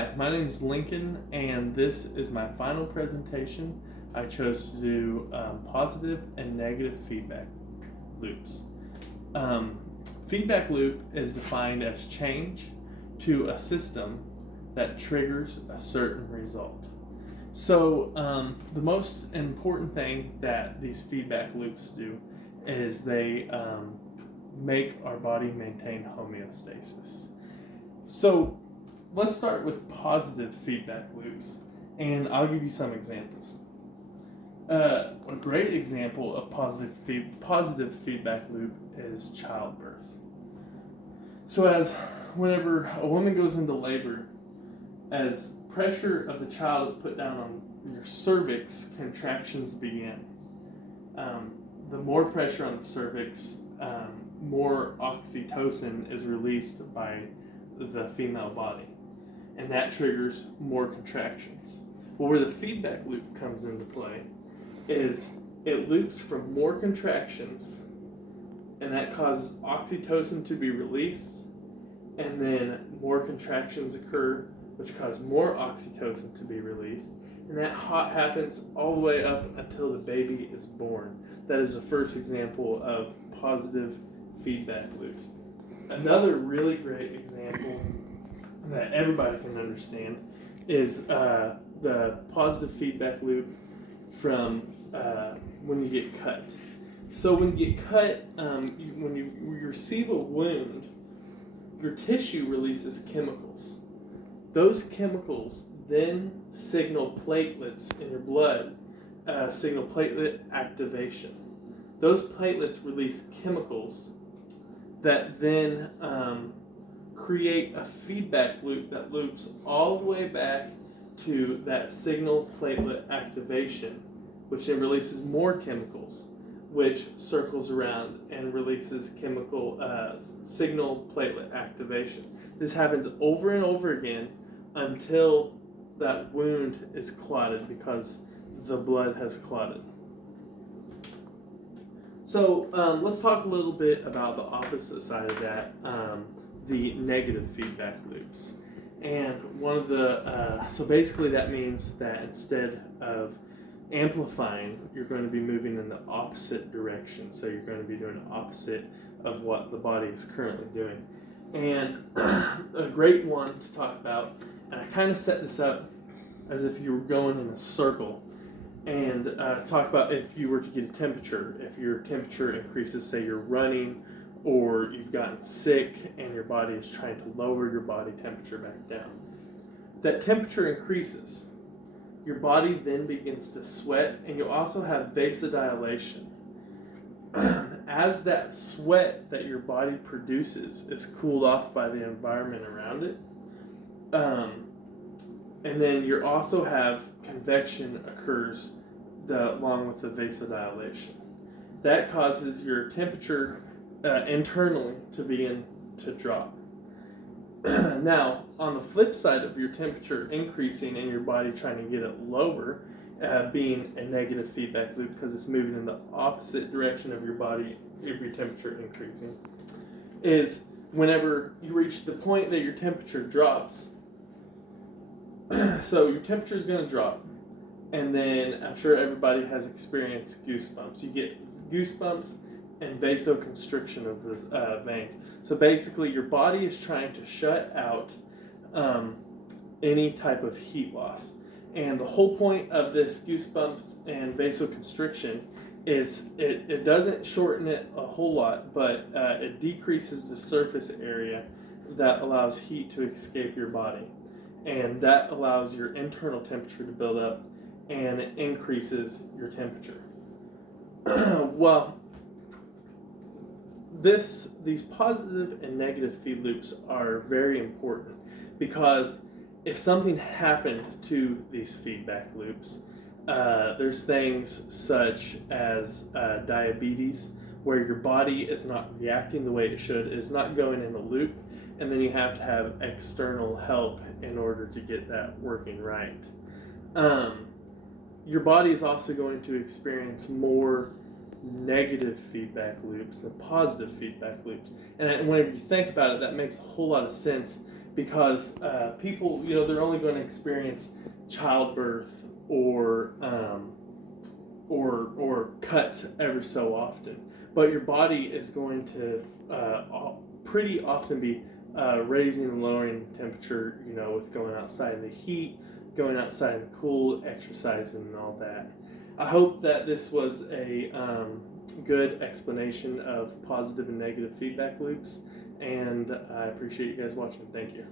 Hi, my name is Lincoln, and this is my final presentation. I chose to do positive and negative feedback loops. Feedback loop is defined as change to a system that triggers a certain result. So the most important thing that these feedback loops do is they make our body maintain homeostasis. So let's start with positive feedback loops, and I'll give you some examples. A great example of positive feedback loop is childbirth. So whenever a woman goes into labor, as pressure of the child is put down on your cervix, contractions begin. The more pressure on the cervix, more oxytocin is released by the female body, and that triggers more contractions. Well, where the feedback loop comes into play is it loops from more contractions, and that causes oxytocin to be released, and then more contractions occur, which cause more oxytocin to be released, and that happens all the way up until the baby is born. That is the first example of positive feedback loops. Another really great example that everybody can understand is the positive feedback loop from when you get cut. So when you get cut, when you receive a wound, your tissue releases chemicals. Those chemicals then signal platelets in your blood, signal platelet activation. Those platelets release chemicals that then create a feedback loop that loops all the way back to that signal platelet activation, which then releases more chemicals, which circles around and releases signal platelet activation. This happens over and over again until that wound is clotted because the blood has clotted. So let's talk a little bit about the opposite side of that, the negative feedback loops. And one of the, so basically that means that instead of amplifying, you're going to be moving in the opposite direction. So you're going to be doing the opposite of what the body is currently doing. And a great one to talk about, and I kind of set this up as if you were going in a circle, and talk about if you were to get a temperature. If your temperature increases, say you're running or you've gotten sick and your body is trying to lower your body temperature back down. That temperature increases. Your body then begins to sweat, and you also have vasodilation. As that sweat that your body produces is cooled off by the environment around it, and then you also have convection occurs along with the vasodilation. That causes your temperature internally to begin to drop. Now, on the flip side of your temperature increasing and your body trying to get it lower, being a negative feedback loop because it's moving in the opposite direction of your body if your temperature increasing, is whenever you reach the point that your temperature drops. So your temperature is going to drop, and then I'm sure everybody has experienced goosebumps. You get goosebumps and vasoconstriction of the veins. So basically your body is trying to shut out any type of heat loss. And the whole point of this goosebumps and vasoconstriction is it doesn't shorten it a whole lot, but it decreases the surface area that allows heat to escape your body. And that allows your internal temperature to build up, and it increases your temperature. Well, these positive and negative feed loops are very important, because if something happened to these feedback loops, there's things such as diabetes, where your body is not reacting the way it should, it is not going in a loop, and then you have to have external help in order to get that working right. Your body is also going to experience more negative feedback loops than positive feedback loops. And whenever you think about it, that makes a whole lot of sense, because people, you know, they're only going to experience childbirth or cuts every so often, but your body is going to pretty often be raising and lowering temperature, you know, with going outside in the heat, going outside in the cool, exercising, and all that. I hope that this was a good explanation of positive and negative feedback loops, and I appreciate you guys watching. Thank you.